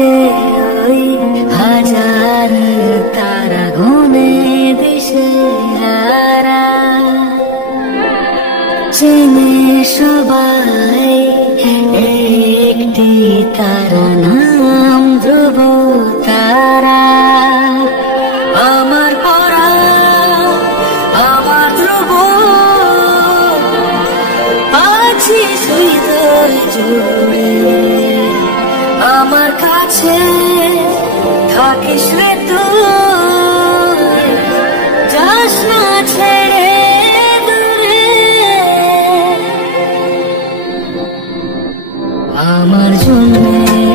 আকাশে ওই হাজার তারা গুনে দিশেহারা, চেনে সবাই একটি তারা নাম ধ্রুব তারা। আমার পরাণ আমার ধ্রুব, আছিস হৃদয় জুড়ে, আমার কাছে থাকিস রে তুই, যাস না ছেড়ে দূরে। আমার জন্যে